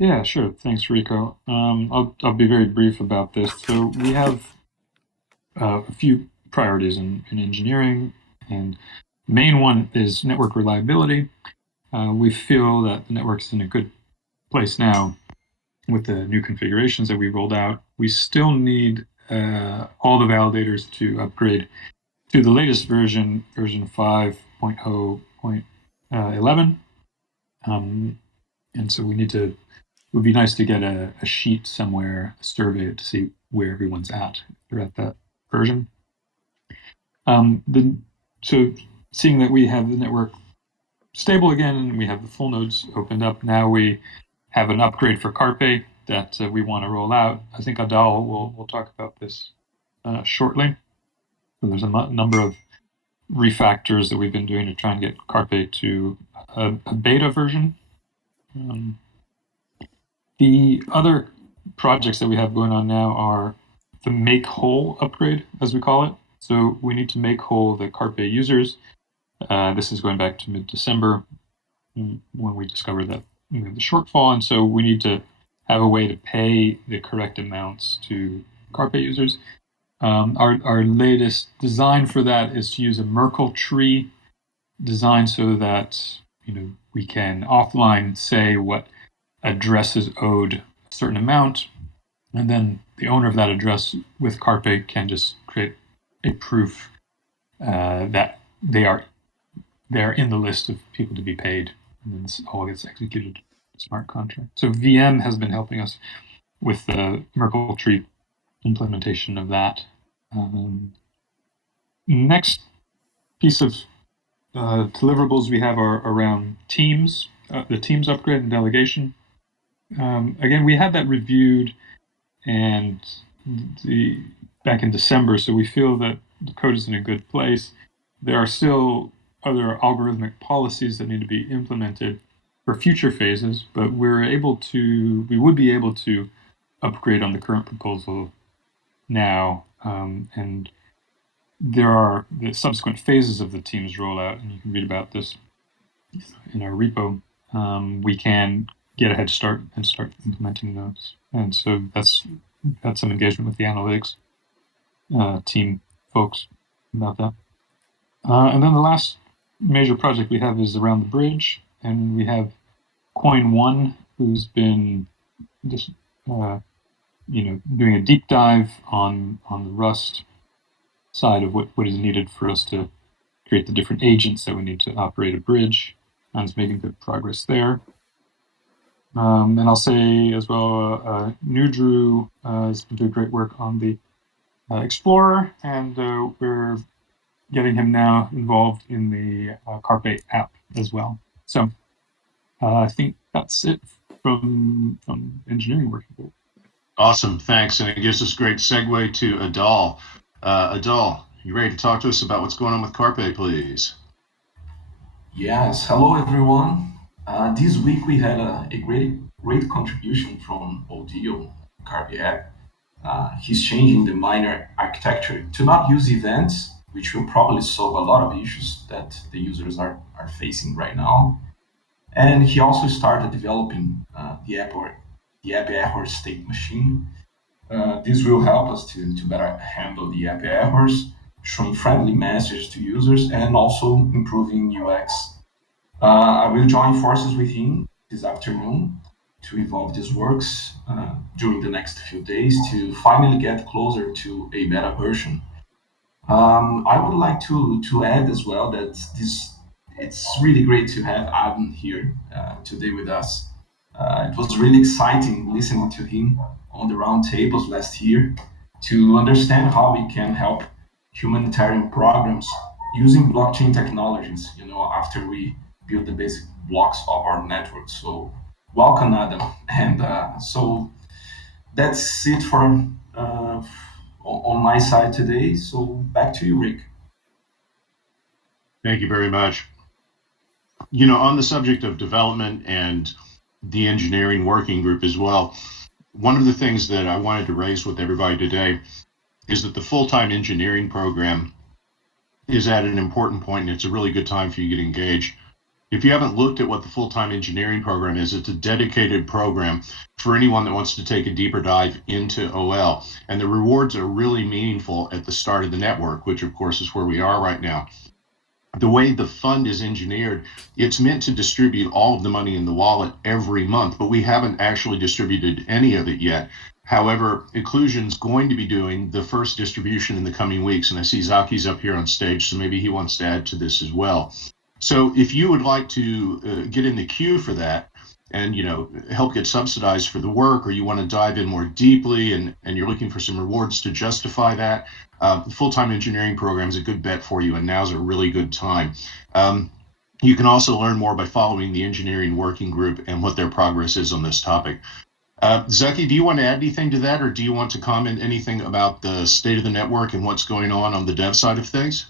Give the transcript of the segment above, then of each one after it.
Yeah, sure. Thanks, Rico. I'll be very brief about this. So we have a few priorities in engineering, and the main one is network reliability. We feel that the network is in a good place now with the new configurations that we rolled out. We still need all the validators to upgrade to the latest version, version 5.0.11. And so we need to, it would be nice to get a sheet somewhere, a survey to see where everyone's at. If they're at that version. The, so seeing that we have the network stable again and we have the full nodes opened up, now we have an upgrade for Carpe that we want to roll out. I think Adal will talk about this shortly. So there's a number of refactors that we've been doing to try and get Carpe to a beta version. The other projects that we have going on now are the make whole upgrade, as we call it. So we need to make whole the Carpe users. This is going back to mid-December when we discovered that the shortfall, and so we need to have a way to pay the correct amounts to Carpe users. Our latest design for that is to use a Merkle tree design so that we can offline say what address is owed a certain amount, and then the owner of that address with Carpe can just create a proof that they're in the list of people to be paid, and then this all gets executed in a smart contract. So VM has been helping us with the Merkle tree implementation of that. Next piece of deliverables we have are around teams, the teams upgrade and delegation. Again, we had that reviewed and back in December, so we feel that the code is in a good place. There are still other algorithmic policies that need to be implemented for future phases, but we would be able to upgrade on the current proposal now, and there are the subsequent phases of the team's rollout, and you can read about this in our repo. We can get a head start and start implementing those, and so that's had some engagement with the analytics team folks about that. And then the last major project we have is around the bridge, and we have Coin One, who's been just doing a deep dive on the Rust side of what is needed for us to create the different agents that we need to operate a bridge, and is making good progress there. And I'll say as well, Nudru has been doing great work on the Explorer, and we're getting him now involved in the Carpe app as well. So I think that's it from engineering working group. Awesome, thanks. And it gives us a great segue to Adal. Adal, you ready to talk to us about what's going on with Carpe, please? Yes, hello everyone. This week we had a great contribution from Odile Carbier. He's changing the miner architecture to not use events, which will probably solve a lot of issues that the users are facing right now. And he also started developing the app error state machine. This will help us to better handle the app errors, showing friendly messages to users, and also improving UX. I will join forces with him this afternoon to evolve these works during the next few days to finally get closer to a beta version. I would like to add as well that this it's really great to have Adam here today with us. It was really exciting listening to him on the roundtables last year to understand how we can help humanitarian programs using blockchain technologies. After we build the basic blocks of our network. So welcome, Adam. And so that's it for on my side today. So back to you, Rick. Thank you very much. On the subject of development and the engineering working group as well, one of the things that I wanted to raise with everybody today is that the full-time engineering program is at an important point, and it's a really good time for you to get engaged. If you haven't looked at what the full-time engineering program is, it's a dedicated program for anyone that wants to take a deeper dive into OL. And the rewards are really meaningful at the start of the network, which of course is where we are right now. The way the fund is engineered, it's meant to distribute all of the money in the wallet every month, but we haven't actually distributed any of it yet. However, Inclusion's going to be doing the first distribution in the coming weeks, and I see Zaki's up here on stage, so maybe he wants to add to this as well. So if you would like to get in the queue for that and help get subsidized for the work, or you want to dive in more deeply and you're looking for some rewards to justify that, the full-time engineering program is a good bet for you, and now's a really good time. You can also learn more by following the engineering working group and what their progress is on this topic. Zeki, do you want to add anything to that, or do you want to comment anything about the state of the network and what's going on the dev side of things?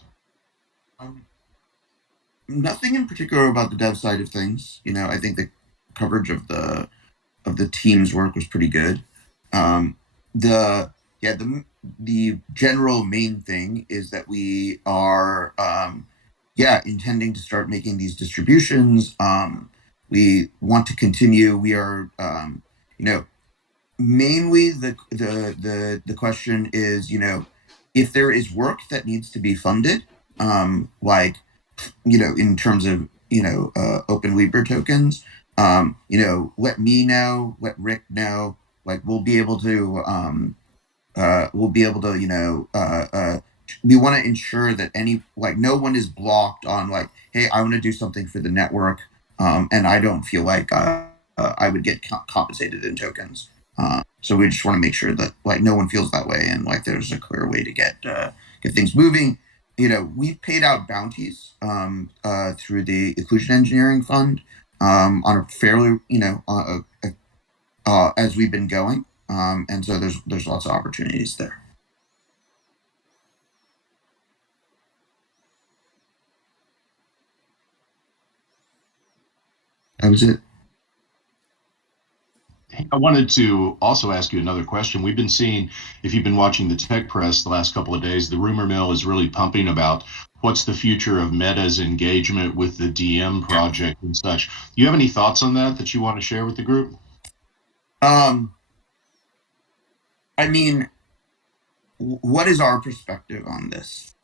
Nothing in particular about the dev side of things. I think the coverage of the team's work was pretty good. The yeah the general main thing is that we are intending to start making these distributions. We want to continue. We are mainly the question is if there is work that needs to be funded, like in terms of open Weber tokens, let me know, let Rick know. Like we'll be able to we want to ensure that no one is blocked on like, hey, I want to do something for the network, and I don't feel like I would get compensated in tokens. So we just want to make sure that like no one feels that way, and like there's a clear way to get things moving. We've paid out bounties through the Inclusion Engineering Fund on a fairly as we've been going, and so there's lots of opportunities there. That was it. I wanted to also ask you another question. We've been seeing, if you've been watching the tech press the last couple of days, the rumor mill is really pumping about what's the future of Meta's engagement with the DM project and such. Do you have any thoughts on that you want to share with the group? I mean, what is our perspective on this?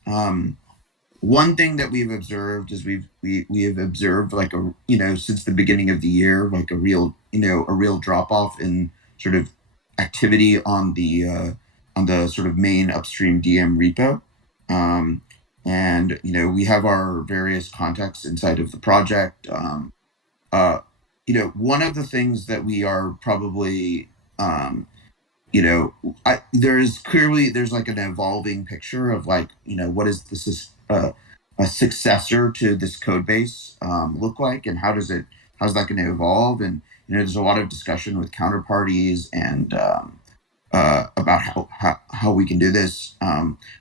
One thing that we've observed is we have observed like since the beginning of the year, like a real drop off in sort of activity on the sort of main upstream DM repo. And we have our various contacts inside of the project. One of the things that we are probably there's like an evolving picture of like what is this a successor to this code base look like, and how's that going to evolve? And there's a lot of discussion with counterparties and about how we can do this.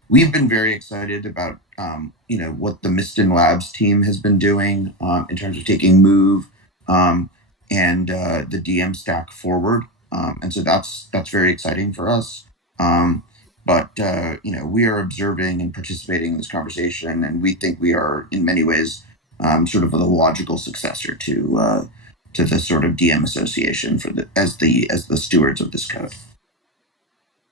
We've been very excited about what the Miston Labs team has been doing in terms of taking Move and the DM stack forward. And so that's very exciting for us. But we are observing and participating in this conversation, and we think we are in many ways sort of a logical successor to the sort of DM association as the stewards of this code.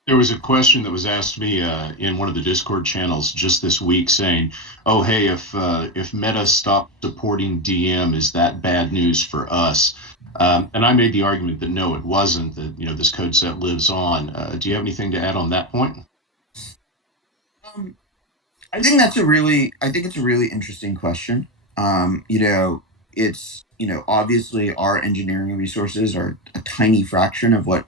There was a question that was asked me in one of the Discord channels just this week saying, oh, hey, if Meta stopped supporting DM, is that bad news for us? And I made the argument that no, it wasn't, that this code set lives on. Do you have anything to add on that point? I think it's a really interesting question. It's obviously our engineering resources are a tiny fraction of what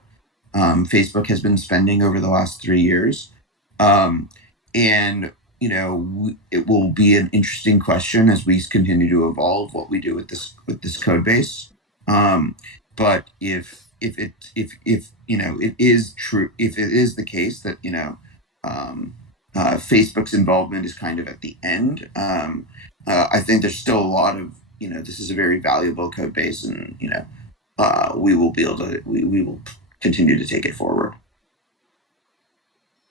Facebook has been spending over the last 3 years. And it will be an interesting question as we continue to evolve what we do with this code base. But if it is true, if it is the case that Facebook's involvement is kind of at the end, I think there's still a lot of this is a very valuable code base, and we will continue to take it forward.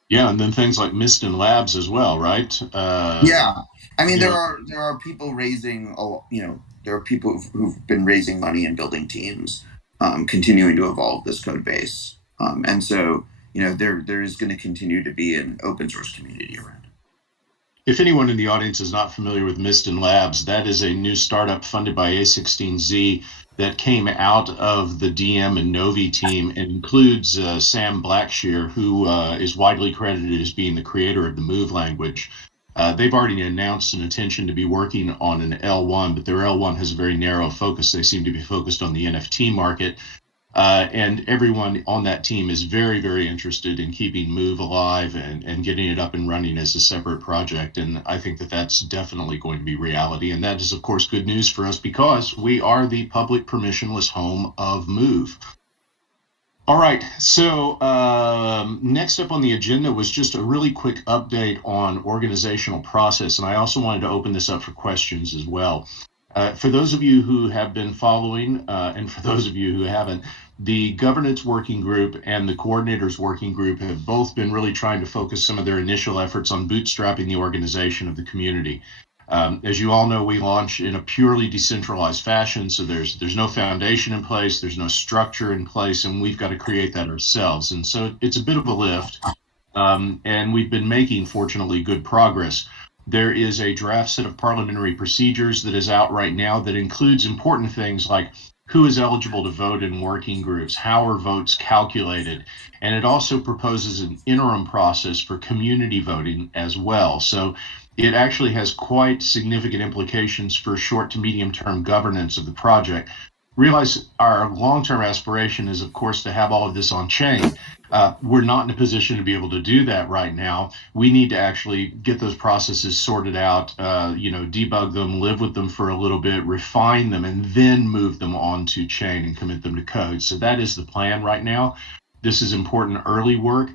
Yeah, and then things like Miston Labs as well, right? Yeah, I mean there are people raising there are people who've been raising money and building teams, continuing to evolve this code base. And so, there is going to continue to be an open source community around it. If anyone in the audience is not familiar with Miston Labs, that is a new startup funded by A16Z that came out of the DM and Novi team and includes Sam Blackshear, who is widely credited as being the creator of the Move language. They've already announced an intention to be working on an L1, but their L1 has a very narrow focus. They seem to be focused on the NFT market. And everyone on that team is very, very interested in keeping Move alive and getting it up and running as a separate project. And I think that that's definitely going to be reality. And that is, of course, good news for us because we are the public permissionless home of Move. All right, so next up on the agenda was just a really quick update on organizational process, and I also wanted to open this up for questions as well. For those of you who have been following, and for those of you who haven't, the governance working group and the coordinators working group have both been really trying to focus some of their initial efforts on bootstrapping the organization of the community. As you all know, we launch in a purely decentralized fashion, so there's no foundation in place, there's no structure in place, and we've got to create that ourselves. And so it's a bit of a lift, and we've been making, fortunately, good progress. There is a draft set of parliamentary procedures that is out right now that includes important things like who is eligible to vote in working groups, how are votes calculated, and it also proposes an interim process for community voting as well. So it actually has quite significant implications for short to medium term governance of the project. Realize our long-term aspiration is, of course, to have all of this on chain. We're not in a position to be able to do that right now. We need to actually get those processes sorted out, debug them, live with them for a little bit, refine them, and then move them onto chain and commit them to code. So that is the plan right now. This is important early work.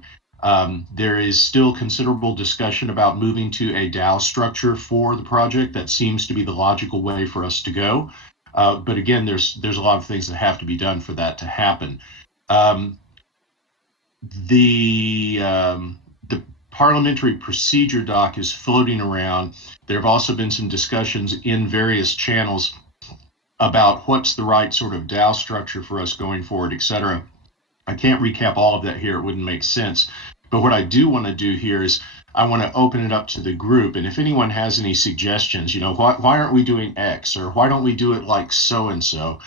There is still considerable discussion about moving to a DAO structure for the project. That seems to be the logical way for us to go. But again, there's a lot of things that have to be done for that to happen. The parliamentary procedure doc is floating around. There have also been some discussions in various channels about what's the right sort of DAO structure for us going forward, et cetera. I can't recap all of that here. It wouldn't make sense. But what I do want to do here is I want to open it up to the group. And if anyone has any suggestions, why aren't we doing X, or why don't we do it like so-and-so?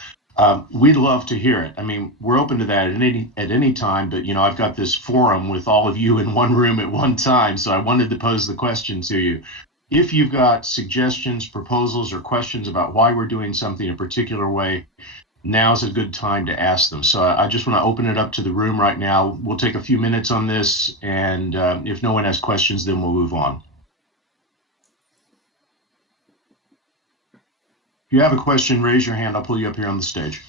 We'd love to hear it. I mean, we're open to that at any time, but I've got this forum with all of you in one room at one time. So I wanted to pose the question to you. If you've got suggestions, proposals, or questions about why we're doing something a particular way, now's a good time to ask them. So I just want to open it up to the room right now. We'll take a few minutes on this, and if no one has questions, then we'll move on. If you have a question, raise your hand. I'll pull you up here on the stage.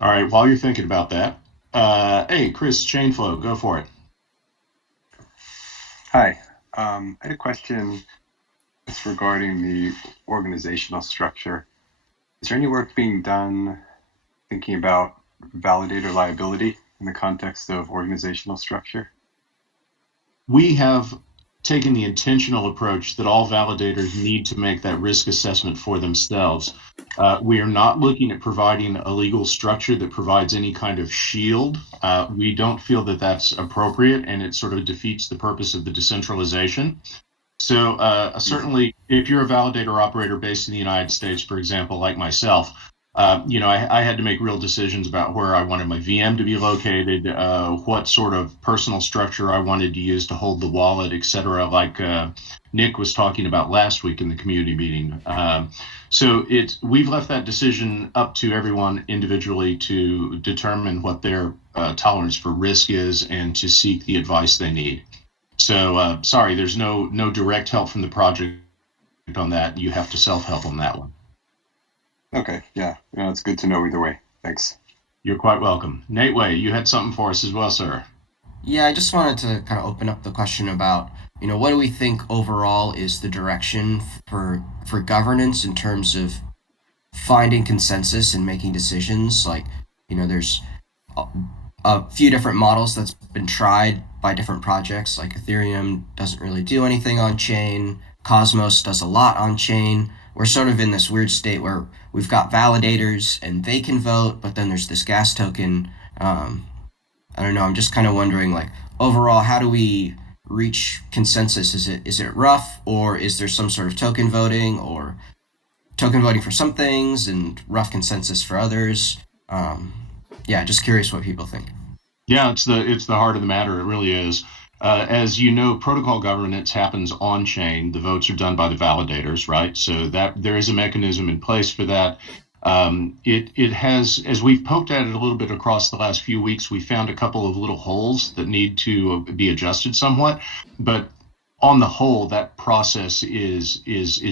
All right, while you're thinking about that, hey, Chris, Chainflow, go for it. Hi, I had a question regarding the organizational structure. Is there any work being done thinking about validator liability in the context of organizational structure? We have taken the intentional approach that all validators need to make that risk assessment for themselves. We are not looking at providing a legal structure that provides any kind of shield. We don't feel that that's appropriate, and it sort of defeats the purpose of the decentralization. So certainly, if you're a validator operator based in the United States, for example, like myself, I had to make real decisions about where I wanted my VM to be located, what sort of personal structure I wanted to use to hold the wallet, et cetera, like Nick was talking about last week in the community meeting. So we've left that decision up to everyone individually to determine what their tolerance for risk is and to seek the advice they need. So sorry, there's no direct help from the project on that. You have to self-help on that one. Okay, yeah, it's good to know either way. Thanks. You're quite welcome. Nate Way, you had something for us as well, sir. Yeah, I just wanted to kind of open up the question about, what do we think overall is the direction for governance in terms of finding consensus and making decisions? Like, there's a few different models that's been tried by different projects. Like Ethereum doesn't really do anything on chain. Cosmos does a lot on chain. We're sort of in this weird state where we've got validators and they can vote, but then there's this gas token. I don't know. I'm just kind of wondering, like, overall, how do we reach consensus? Is it rough, or is there some sort of token voting, or token voting for some things and rough consensus for others? Yeah, just curious what people think. Yeah, it's the heart of the matter. It really is. As you know, protocol governance happens on chain. The votes are done by the validators, right? So that there is a mechanism in place for that. It has, as we've poked at it a little bit across the last few weeks, we found a couple of little holes that need to be adjusted somewhat. But on the whole, that process is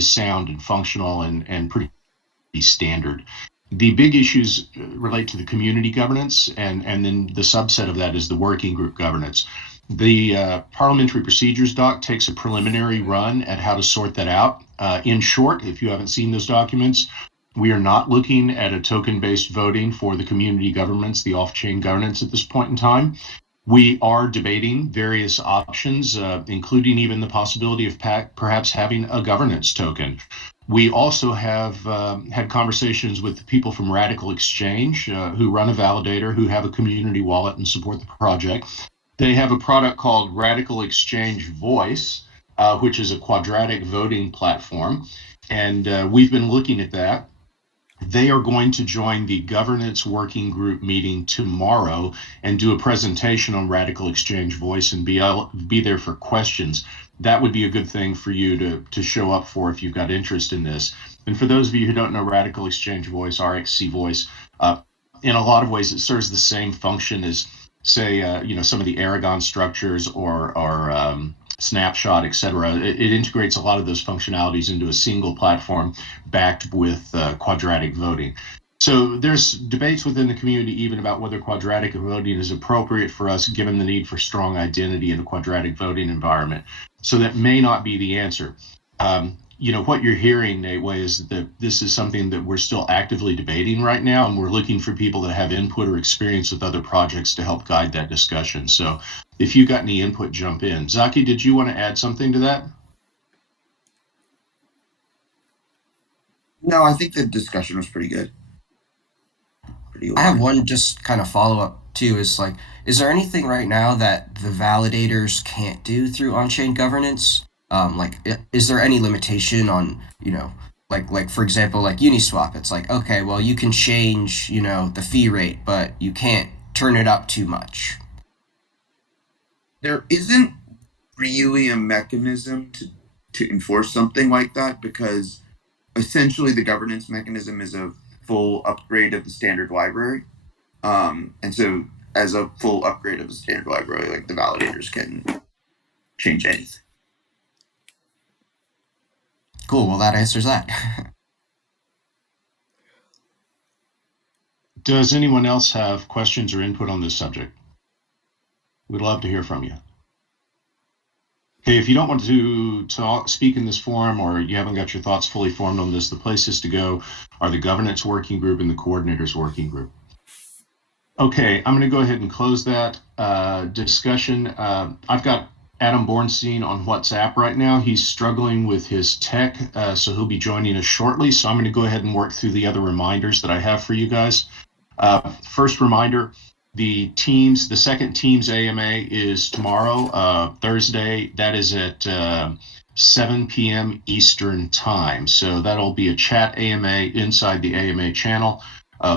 sound and functional and pretty standard. The big issues relate to the community governance, and then the subset of that is the working group governance. The Parliamentary Procedures doc takes a preliminary run at how to sort that out. In short, if you haven't seen those documents, we are not looking at a token based voting for the community governments, the off chain governance at this point in time. We are debating various options, including even the possibility of perhaps having a governance token. We also have had conversations with people from Radical Exchange who run a validator, who have a community wallet and support the project. They have a product called Radical Exchange Voice, which is a quadratic voting platform. And we've been looking at that. They are going to join the governance working group meeting tomorrow and do a presentation on Radical Exchange Voice and be there for questions. That would be a good thing for you to show up for if you've got interest in this. And for those of you who don't know Radical Exchange Voice, RXC Voice, in a lot of ways it serves the same function as, say, some of the Aragon structures or Snapshot, et cetera. It integrates a lot of those functionalities into a single platform backed with quadratic voting. So there's debates within the community even about whether quadratic voting is appropriate for us given the need for strong identity in a quadratic voting environment. So that may not be the answer. What you're hearing, Nateway, is that this is something that we're still actively debating right now, and we're looking for people that have input or experience with other projects to help guide that discussion. So if you got any input, jump in. Zaki, did you want to add something to that? No, I think the discussion was pretty good. I have one just kind of follow up too. Is like, is there anything right now that the validators can't do through on chain governance? Is there any limitation on like for example, like Uniswap? It's like, okay, well, you can change the fee rate, but you can't turn it up too much. There isn't really a mechanism to enforce something like that because essentially the governance mechanism is a full upgrade of the standard library. And so as a full upgrade of the standard library, like the validators can change anything. Cool. Well, that answers that. Does anyone else have questions or input on this subject? We'd love to hear from you. Okay, if you don't want to speak in this forum or you haven't got your thoughts fully formed on this, the places to go are the governance working group and the coordinators working group. Okay, I'm going to go ahead and close that discussion. I've got Adam Bornstein on WhatsApp right now. He's struggling with his tech, so he'll be joining us shortly. So I'm going to go ahead and work through the other reminders that I have for you guys. First reminder, the second Teams AMA is tomorrow, Thursday. That is at 7 p.m. Eastern time. So that'll be a chat AMA inside the AMA channel.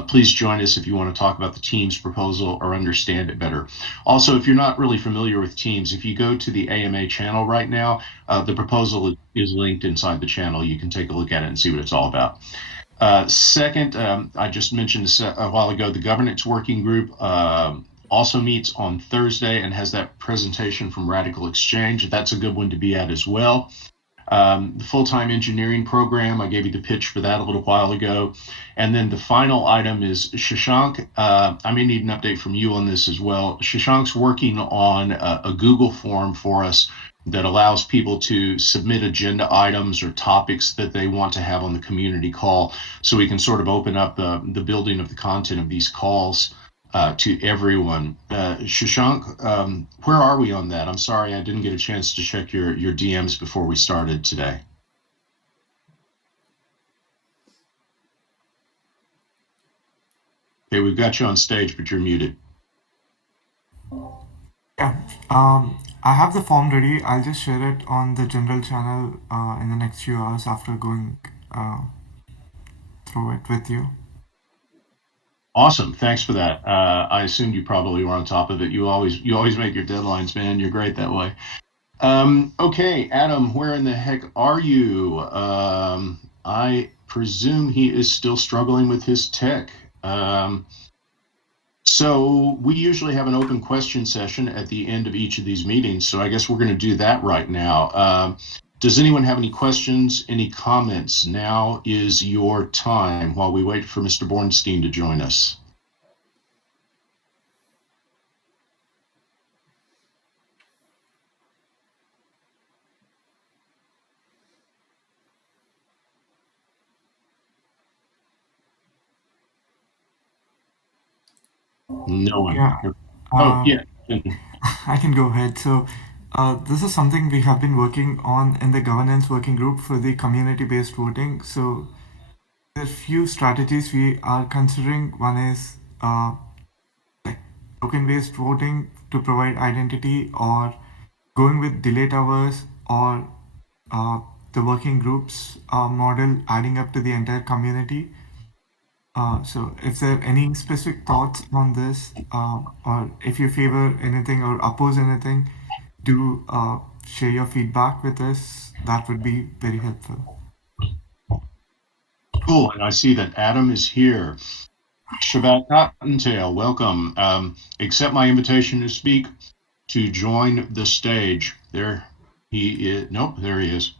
Please join us if you want to talk about the Teams proposal or understand it better. Also, if you're not really familiar with Teams, if you go to the AMA channel right now, the proposal is linked inside the channel. You can take a look at it and see what it's all about. Second, I just mentioned a while ago, the governance working group also meets on Thursday and has that presentation from Radical Exchange. That's a good one to be at as well. The full-time engineering program, I gave you the pitch for that a little while ago. And then the final item is Shashank. I may need an update from you on this as well. Shashank's working on a Google form for us that allows people to submit agenda items or topics that they want to have on the community call, so we can sort of open up the building of the content of these calls to everyone. Shashank, where are we on that? I'm sorry, I didn't get a chance to check your DMs before we started today. Okay, we've got you on stage, but you're muted. Yeah, I have the form ready. I'll just share it on the general channel in the next few hours after going through it with you. Awesome, thanks for that. I assumed you probably were on top of it. You always make your deadlines, man. You're great that way. Okay, Adam, where in the heck are you? I presume he is still struggling with his tech. So we usually have an open question session at the end of each of these meetings. So I guess we're going to do that right now. Does anyone have any questions, any comments? Now is your time while we wait for Mr. Bornstein to join us. No one. Yeah, Oh, uh, yeah. I can go ahead. So, this is something we have been working on in the governance working group for the community-based voting. So, there are few strategies we are considering. One is like token-based voting to provide identity, or going with delay towers, or uh, the working groups model adding up to the entire community. So, if there are any specific thoughts on this, or if you favor anything or oppose anything, do share your feedback with us. That would be very helpful. Cool. And I see that Adam is here. Shabbat Cottontail, welcome. Accept my invitation to speak to join the stage. There he is. Nope, there he is.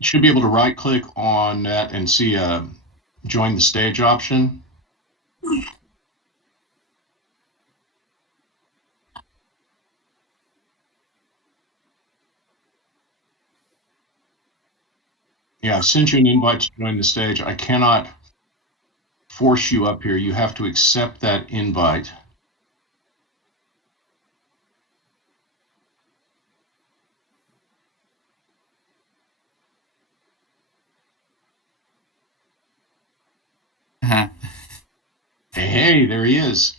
You should be able to right click on that and see a join the stage option. Yeah, I've sent you an invite to join the stage. I cannot force you up here. You have to accept that invite. Hey, there he is.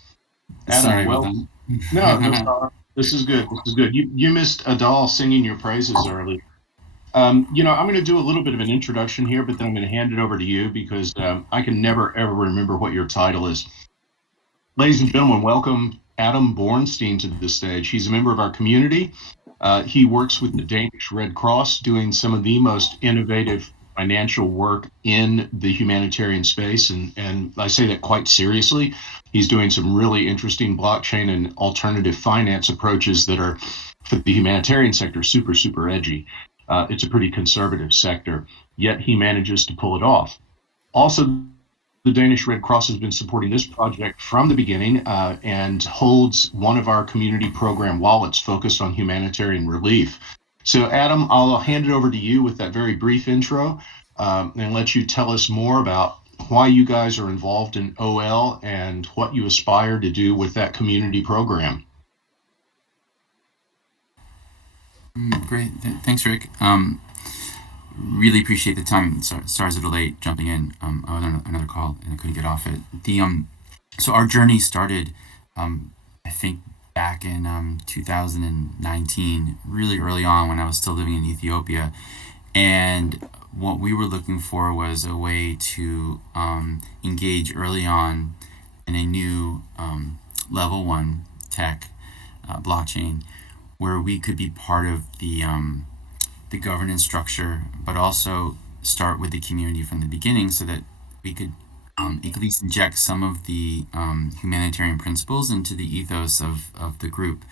Adam, Sorry about well, that. no, sorry. This is good. This is good. You missed Adal singing your praises earlier. I'm going to do a little bit of an introduction here, but then I'm going to hand it over to you because I can never ever remember what your title is. Ladies and gentlemen, welcome Adam Bornstein to the stage. He's a member of our community. He works with the Danish Red Cross, doing some of the most innovative financial work in the humanitarian space. And I say that quite seriously. He's doing some really interesting blockchain and alternative finance approaches that are, for the humanitarian sector, super, super edgy. It's a pretty conservative sector, yet he manages to pull it off. Also, the Danish Red Cross has been supporting this project from the beginning and holds one of our community program wallets focused on humanitarian relief. So, Adam, I'll hand it over to you with that very brief intro and let you tell us more about why you guys are involved in OL and what you aspire to do with that community program. Great. Thanks, Rick. Really appreciate the time. Sorry, a little late jumping in. I was on another call and I couldn't get off it. So our journey started, I think, back in 2019, really early on when I was still living in Ethiopia, and what we were looking for was a way to engage early on in a new level one tech blockchain where we could be part of the governance structure, but also start with the community from the beginning so that we could at least inject some of the humanitarian principles into the ethos of the group.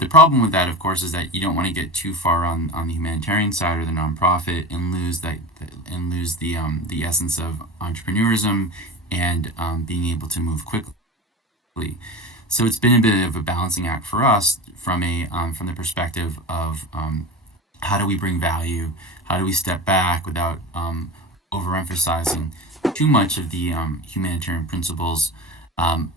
The problem with that, of course, is that you don't want to get too far on the humanitarian side or the nonprofit and lose the essence of entrepreneurism and being able to move quickly So it's been a bit of a balancing act for us from the perspective of how do we bring value, how do we step back without overemphasizing too much of the humanitarian principles, um,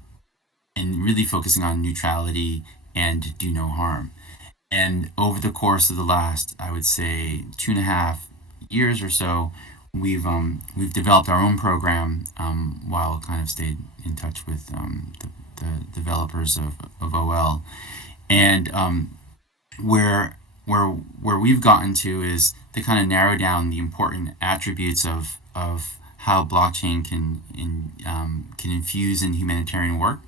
and really focusing on neutrality and do no harm. And over the course of the last, I would say, 2.5 years or so, we've developed our own program, while kind of stayed in touch with the developers of OL. And where we've gotten to is to kind of narrow down the important attributes of how blockchain can infuse in humanitarian work.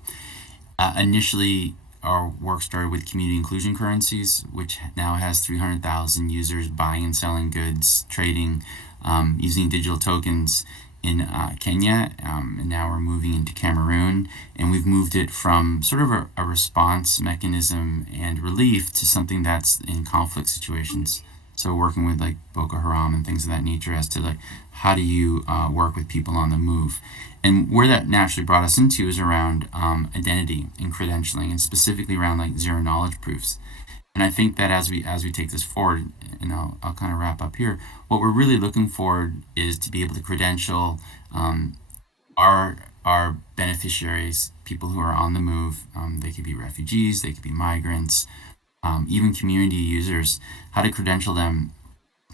Initially, our work started with community inclusion currencies, which now has 300,000 users buying and selling goods, trading, using digital tokens in Kenya, and now we're moving into Cameroon, and we've moved it from sort of a response mechanism and relief to something that's in conflict situations. So working with like Boko Haram and things of that nature as to like how do you work with people on the move. And where that naturally brought us into is around identity and credentialing, and specifically around like zero knowledge proofs. And I think that as we take this forward, and I'll kind of wrap up here, what we're really looking for is to be able to credential our beneficiaries, people who are on the move. They could be refugees, they could be migrants, even community users, how to credential them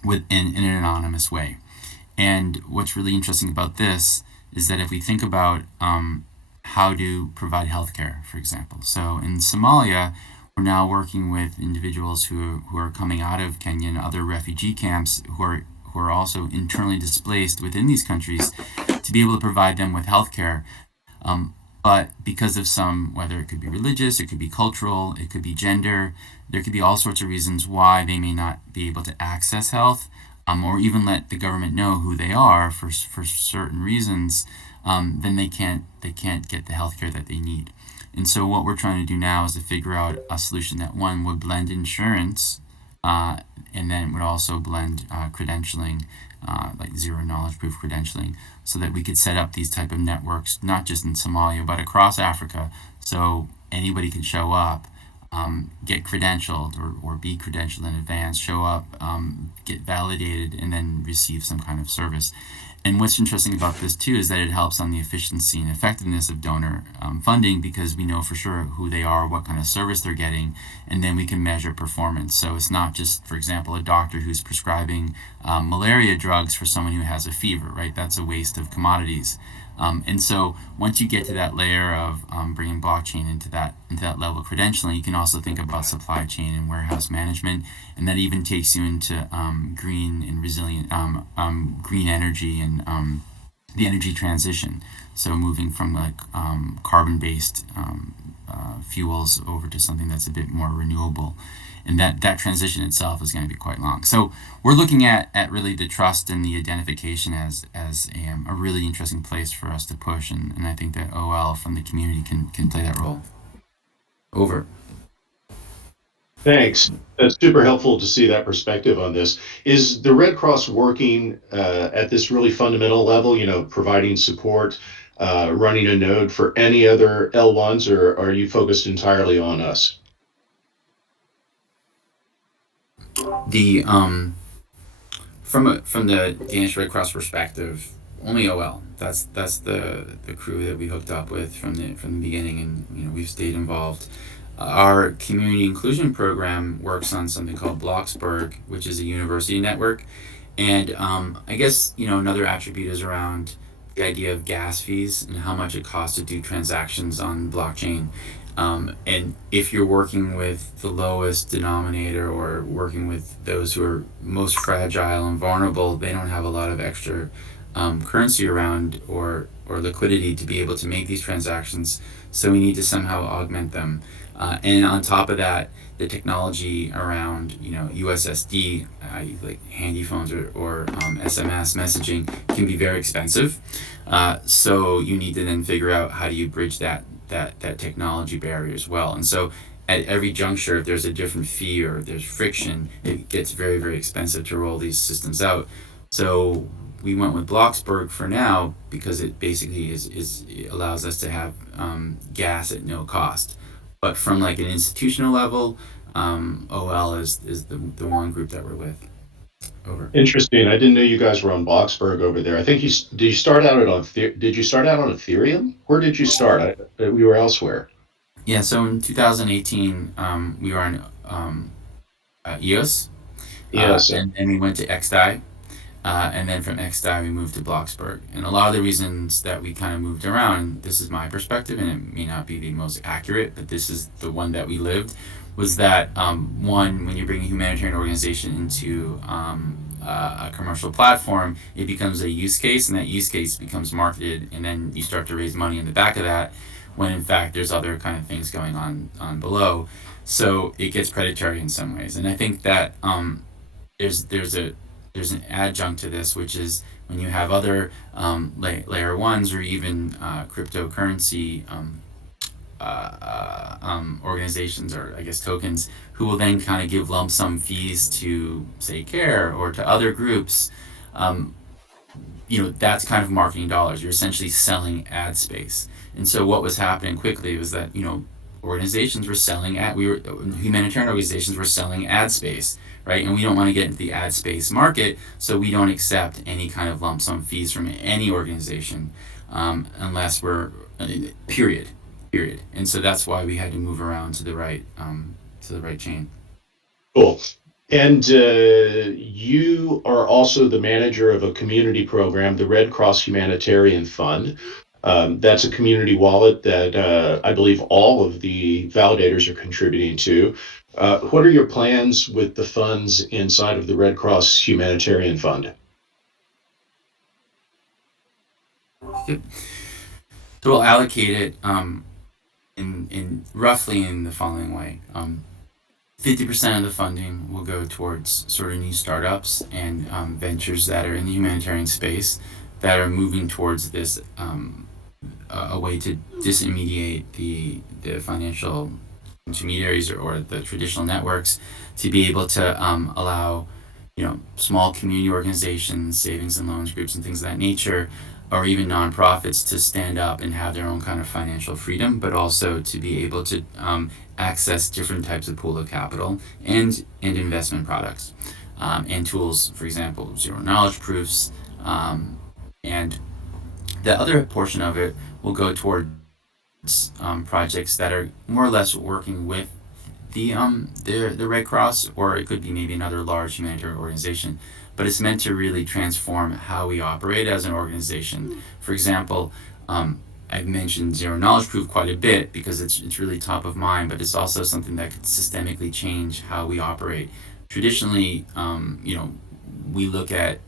in an anonymous way. And what's really interesting about this is that if we think about how to provide healthcare, for example. So in Somalia, we're now working with individuals who are coming out of Kenya and other refugee camps who are also internally displaced within these countries to be able to provide them with healthcare. But because of some, whether it could be religious, it could be cultural, it could be gender, there could be all sorts of reasons why they may not be able to access health, or even let the government know who they are for certain reasons, then they can't get the healthcare that they need. And so what we're trying to do now is to figure out a solution that, one, would blend insurance, and then would also blend credentialing, like zero knowledge proof credentialing, so that we could set up these type of networks, not just in Somalia, but across Africa. So anybody can show up, get credentialed or be credentialed in advance, show up, get validated, and then receive some kind of service. And what's interesting about this too is that it helps on the efficiency and effectiveness of donor funding, because we know for sure who they are, what kind of service they're getting, and then we can measure performance. So it's not just, for example, a doctor who's prescribing malaria drugs for someone who has a fever, right? That's a waste of commodities. And so once you get to that layer of bringing blockchain into that level of credentialing, you can also think about supply chain and warehouse management, and that even takes you into green and resilient green energy and the energy transition. So moving from like carbon-based fuels over to something that's a bit more renewable. And that transition itself is going to be quite long. So we're looking at really the trust and the identification as a really interesting place for us to push, and I think that OL from the community can play that role. Over. Thanks. That's super helpful to see that perspective on this. Is the Red Cross working at this really fundamental level, providing support, running a node for any other L1s, or are you focused entirely on us? The from the Danish Red Cross perspective, only OL. That's the crew that we hooked up with from the beginning, and we've stayed involved. Our community inclusion program works on something called Bloxburg, which is a university network, and I guess another attribute is around the idea of gas fees and how much it costs to do transactions on blockchain. And if you're working with the lowest denominator or working with those who are most fragile and vulnerable, they don't have a lot of extra currency around or liquidity to be able to make these transactions. So we need to somehow augment them. And on top of that, the technology around USSD, like handy phones or SMS messaging, can be very expensive. So you need to then figure out how do you bridge that technology barrier as well. And so at every juncture, if there's a different fee or if there's friction, it gets very, very expensive to roll these systems out. So we went with Bloxburg for now because it basically it allows us to have gas at no cost. But from like an institutional level, OL is the one group that we're with. Over. Interesting. I didn't know you guys were on Bloxburg over there. I think did you start out on did you start out on Ethereum? Where did you start? We were elsewhere. Yeah, so in 2018, we were on EOS, Yes. and then we went to XDAI, and then from XDAI we moved to Bloxburg. And a lot of the reasons that we kind of moved around, this is my perspective, and it may not be the most accurate, but this is the one that we lived, was that one, when you bring a humanitarian organization into a commercial platform, it becomes a use case, and that use case becomes marketed, and then you start to raise money in the back of that, when in fact there's other kind of things going on below. So it gets predatory in some ways, and I think that there's an adjunct to this, which is when you have other layer ones or even cryptocurrency organizations, or I guess tokens, who will then kind of give lump sum fees to, say, CARE or to other groups. Um, that's kind of marketing dollars. You're essentially selling ad space. And so what was happening quickly was that organizations were selling humanitarian organizations were selling ad space, right? And we don't want to get into the ad space market, so we don't accept any kind of lump sum fees from any organization, unless we're period. And so that's why we had to move around to the right chain. Cool. And you are also the manager of a community program, the Red Cross Humanitarian Fund. That's a community wallet that I believe all of the validators are contributing to. What are your plans with the funds inside of the Red Cross Humanitarian Fund? So we'll allocate it in roughly in the following way. 50% of the funding will go towards sort of new startups and ventures that are in the humanitarian space that are moving towards this a way to disintermediate the financial intermediaries or the traditional networks, to be able to allow small community organizations, savings and loans groups, and things of that nature, or even nonprofits, to stand up and have their own kind of financial freedom, but also to be able to access different types of pool of capital and investment products and tools, for example, zero knowledge proofs, and the other portion of it will go towards projects that are more or less working with the Red Cross, or it could be maybe another large humanitarian organization, but it's meant to really transform how we operate as an organization. For example, I've mentioned zero knowledge proof quite a bit because it's really top of mind, but it's also something that could systemically change how we operate. Traditionally, we look at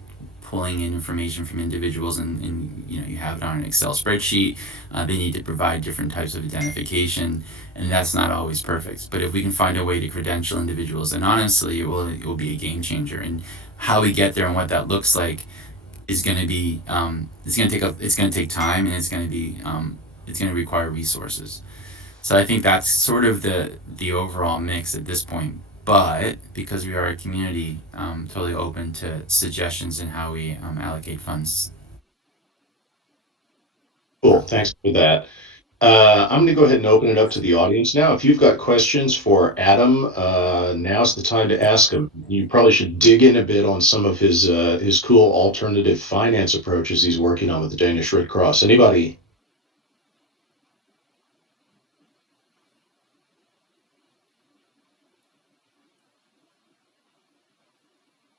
pulling in information from individuals, and you have it on an Excel spreadsheet. They need to provide different types of identification, and that's not always perfect. But if we can find a way to credential individuals, then honestly, it will be a game changer. And how we get there and what that looks like is going to be it's going to take time, and it's going to require resources. So I think that's sort of the overall mix at this point. But because we are a community, totally open to suggestions in how we allocate funds. Cool. Thanks for that. I'm going to go ahead and open it up to the audience now. If you've got questions for Adam, now's the time to ask him. You probably should dig in a bit on some of his cool alternative finance approaches he's working on with the Danish Red Cross. Anybody?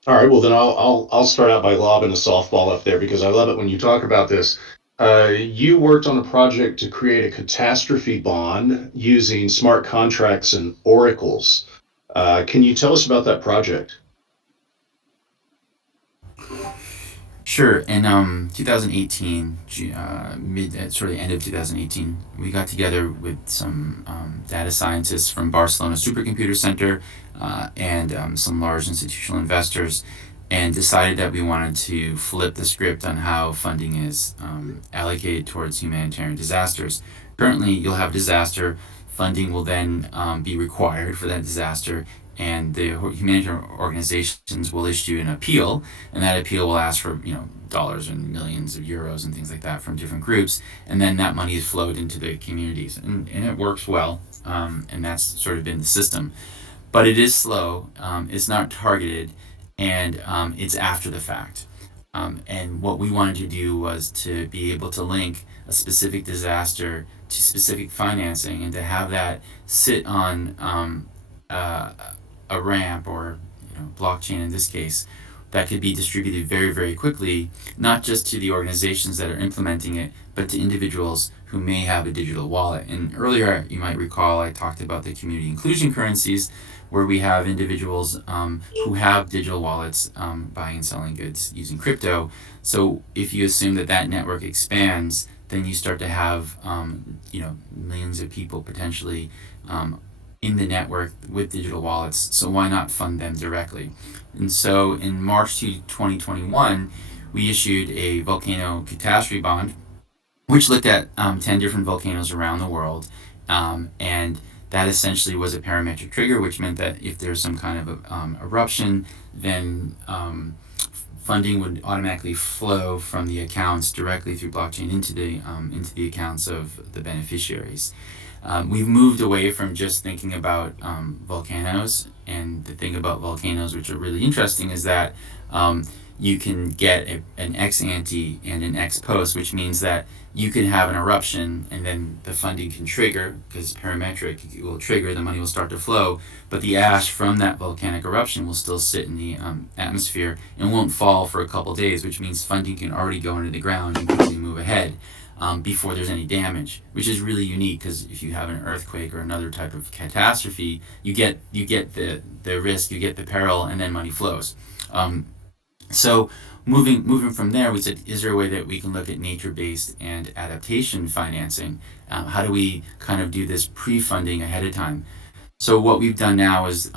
All right, well then I'll start out by lobbing a softball up there because I love it when you talk about this. You worked on a project to create a catastrophe bond using smart contracts and oracles. Can you tell us about that project? Sure. In 2018, sort of the end of 2018, we got together with some data scientists from Barcelona Supercomputer Center and some large institutional investors, and decided that we wanted to flip the script on how funding is allocated towards humanitarian disasters. Currently, you'll have disaster funding will then be required for that disaster, and the humanitarian organizations will issue an appeal, and that appeal will ask for dollars and millions of euros and things like that from different groups, and then that money is flowed into the communities, and it works well, and that's sort of been the system. But it is slow, it's not targeted, and it's after the fact. And what we wanted to do was to be able to link a specific disaster to specific financing, and to have that sit on uh, a ramp, or blockchain in this case, that could be distributed very, very quickly, not just to the organizations that are implementing it, but to individuals who may have a digital wallet. And earlier, you might recall, I talked about the community inclusion currencies, where we have individuals who have digital wallets, buying and selling goods using crypto. So if you assume that that network expands, then you start to have millions of people potentially in the network with digital wallets. So why not fund them directly? And so in March 2021, we issued a Volcano Catastrophe bond, which looked at 10 different volcanoes around the world. And that essentially was a parametric trigger, which meant that if there's some kind of eruption, then funding would automatically flow from the accounts directly through blockchain into the accounts of the beneficiaries. We've moved away from just thinking about volcanoes, and the thing about volcanoes, which are really interesting, is that you can get an ex ante and an ex post, which means that you can have an eruption and then the funding can trigger, because parametric, it will trigger, the money will start to flow, but the ash from that volcanic eruption will still sit in the atmosphere and won't fall for a couple days, which means funding can already go into the ground and quickly move ahead. Before there's any damage, which is really unique, because if you have an earthquake or another type of catastrophe, you get the risk, you get the peril, and then money flows. So moving from there, we said, is there a way that we can look at nature-based and adaptation financing? How do we kind of do this pre-funding ahead of time? So what we've done now is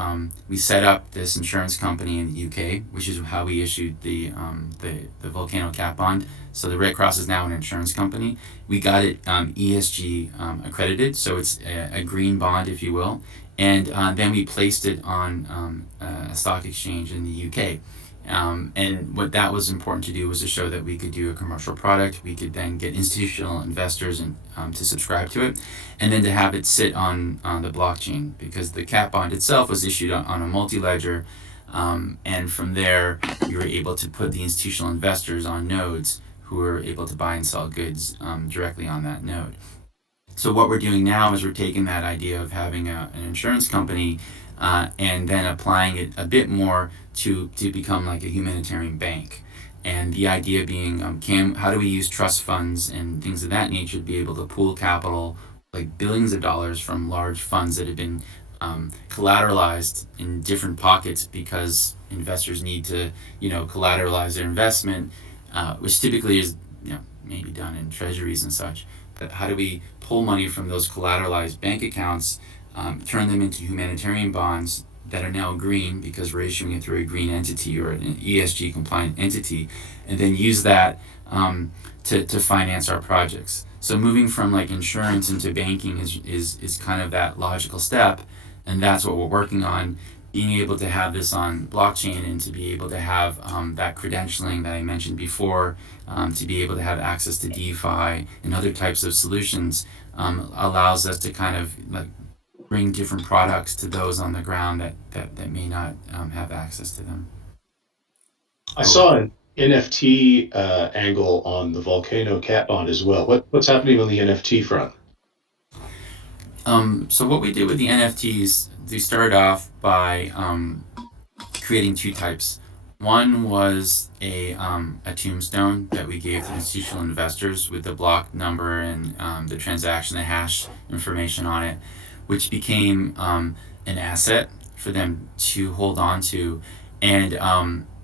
we set up this insurance company in the UK, which is how we issued the Volcano Cat Bond. So the Red Cross is now an insurance company. We got it ESG accredited, so it's a green bond, if you will. And then we placed it on a stock exchange in the UK. And what that was important to do was to show that we could do a commercial product. We could then get institutional investors to subscribe to it, and then to have it sit on the blockchain, because the cat bond itself was issued on a multi-ledger, and from there we were able to put the institutional investors on nodes who were able to buy and sell goods directly on that node. So what we're doing now is we're taking that idea of having an insurance company and then applying it a bit more to become like a humanitarian bank. And the idea being, how do we use trust funds and things of that nature to be able to pool capital, like billions of dollars from large funds that have been collateralized in different pockets, because investors need to, collateralize their investment, which typically is, maybe done in treasuries and such. But how do we pull money from those collateralized bank accounts, turn them into humanitarian bonds that are now green, because we're issuing it through a green entity or an ESG compliant entity, and then use that to finance our projects. So moving from like insurance into banking is kind of that logical step, and that's what we're working on. Being able to have this on blockchain, and to be able to have that credentialing that I mentioned before, to be able to have access to DeFi and other types of solutions, allows us to kind of like bring different products to those on the ground that may not have access to them. I saw an NFT angle on the Volcano Cat Bond as well. What's happening on the NFT front? So what we did with the NFTs, we started off by creating two types. One was a tombstone that we gave to institutional investors with the block number and the transaction, the hash information on it, which became an asset for them to hold on to. And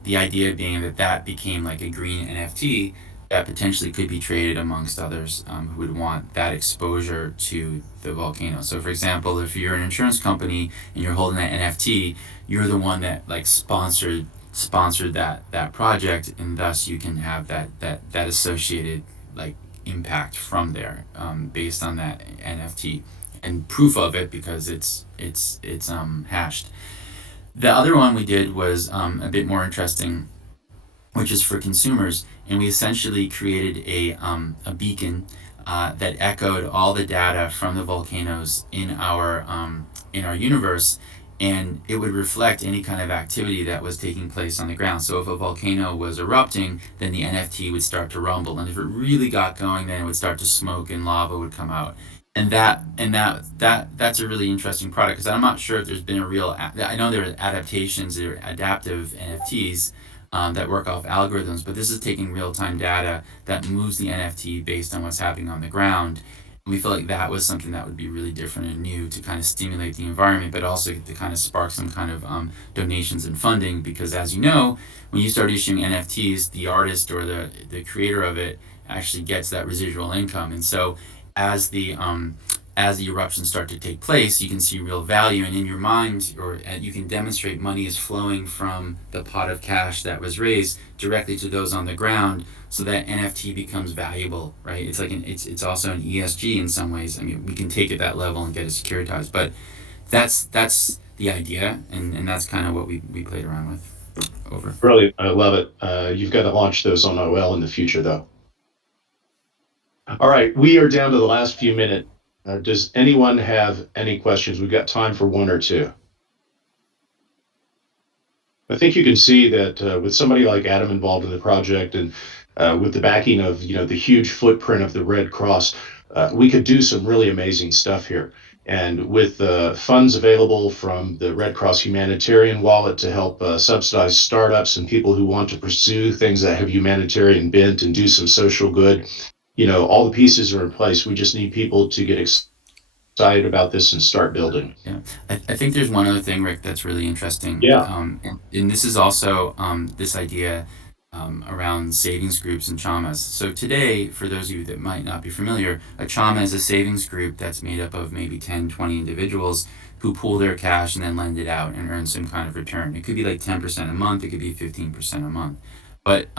the idea being that became like a green NFT that potentially could be traded amongst others who would want that exposure to the volcano. So for example, if you're an insurance company and you're holding that NFT, you're the one that like sponsored that project, and thus you can have that associated like impact from there based on that NFT and proof of it, because it's hashed. The other one we did was a bit more interesting, which is for consumers, and we essentially created a beacon that echoed all the data from the volcanoes in our universe, and it would reflect any kind of activity that was taking place on the ground. So if a volcano was erupting, then the NFT would start to rumble, and if it really got going, then it would start to smoke and lava would come out. That's a really interesting product because I'm not sure if there's been a real. I know there are adaptations, there are adaptive NFTs that work off algorithms, but this is taking real time data that moves the NFT based on what's happening on the ground. And we feel like that was something that would be really different and new to kind of stimulate the environment, but also to kind of spark some kind of donations and funding. Because as you know, when you start issuing NFTs, the artist or the creator of it actually gets that residual income. And so as the as the eruptions start to take place, you can see real value, and in your mind, or you can demonstrate money is flowing from the pot of cash that was raised directly to those on the ground, so that NFT becomes valuable, right? It's like it's also an ESG in some ways. I mean, we can take it that level and get it securitized, but that's the idea, and that's kind of what we played around with. Over. Brilliant. I love it. You've got to launch those on OL in the future, though. All right, we are down to the last few minutes. Does anyone have any questions? We've got time for one or two. I think you can see that with somebody like Adam involved in the project, and with the backing of the huge footprint of the Red Cross, we could do some really amazing stuff here. And with funds available from the Red Cross humanitarian wallet to help subsidize startups and people who want to pursue things that have humanitarian bent and do some social good, all the pieces are in place. We just need people to get excited about this and start building. Yeah, I think there's one other thing, Rick, that's really interesting. Yeah. And this is also this idea around savings groups and chamas. So today, for those of you that might not be familiar, a chama is a savings group that's made up of maybe 10, 20 individuals who pool their cash and then lend it out and earn some kind of return. It could be like 10% a month, it could be 15% a month. But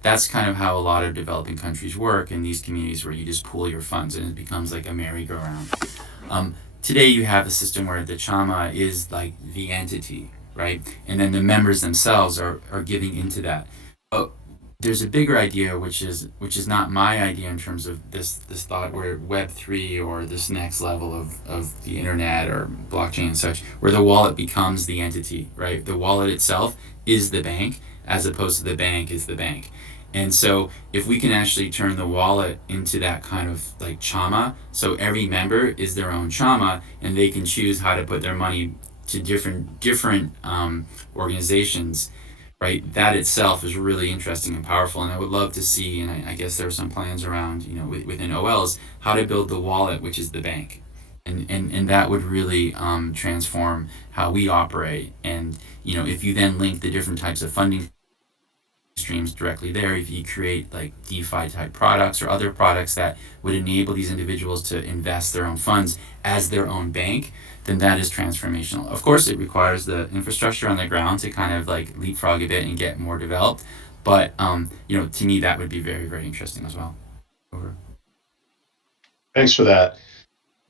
that's kind of how a lot of developing countries work in these communities where you just pool your funds and it becomes like a merry-go-round. Today you have a system where the chama is like the entity, right? And then the members themselves are giving into that. But there's a bigger idea, which is not my idea in terms of this thought where Web3 or this next level of the internet or blockchain and such, where the wallet becomes the entity, right? The wallet itself is the bank, as opposed to the bank is the bank. And so if we can actually turn the wallet into that kind of like chama, so every member is their own chama and they can choose how to put their money to different organizations, right? That itself is really interesting and powerful. And I would love to see, and I guess there are some plans around, within OLs, how to build the wallet, which is the bank. And that would really transform how we operate. And, if you then link the different types of funding streams directly there, if you create like DeFi type products or other products that would enable these individuals to invest their own funds as their own bank, then that is transformational. Of course, it requires the infrastructure on the ground to kind of like leapfrog a bit and get more developed. But to me, that would be very, very interesting as well. Over. Thanks for that.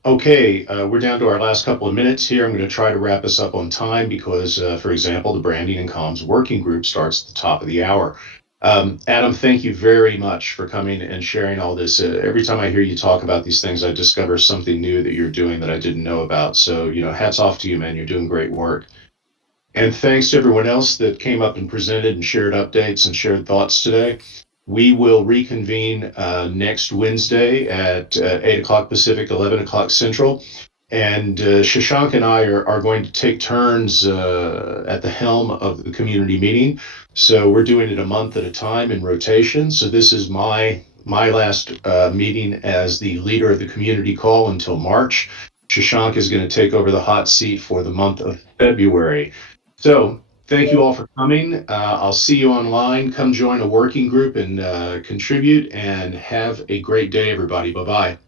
Okay, we're down to our last couple of minutes here. I'm going to try to wrap us up on time because, for example, the Branding and Comms Working Group starts at the top of the hour. Adam, thank you very much for coming and sharing all this. Every time I hear you talk about these things, I discover something new that you're doing that I didn't know about. So, hats off to you, man. You're doing great work. And thanks to everyone else that came up and presented and shared updates and shared thoughts today. We will reconvene next Wednesday at 8 o'clock Pacific, 11 o'clock Central. And Shashank and I are going to take turns at the helm of the community meeting. So we're doing it a month at a time in rotation. So this is my last meeting as the leader of the community call until March. Shashank is going to take over the hot seat for the month of February. So thank you all for coming. I'll see you online. Come join a working group and contribute, and have a great day, everybody. Bye-bye.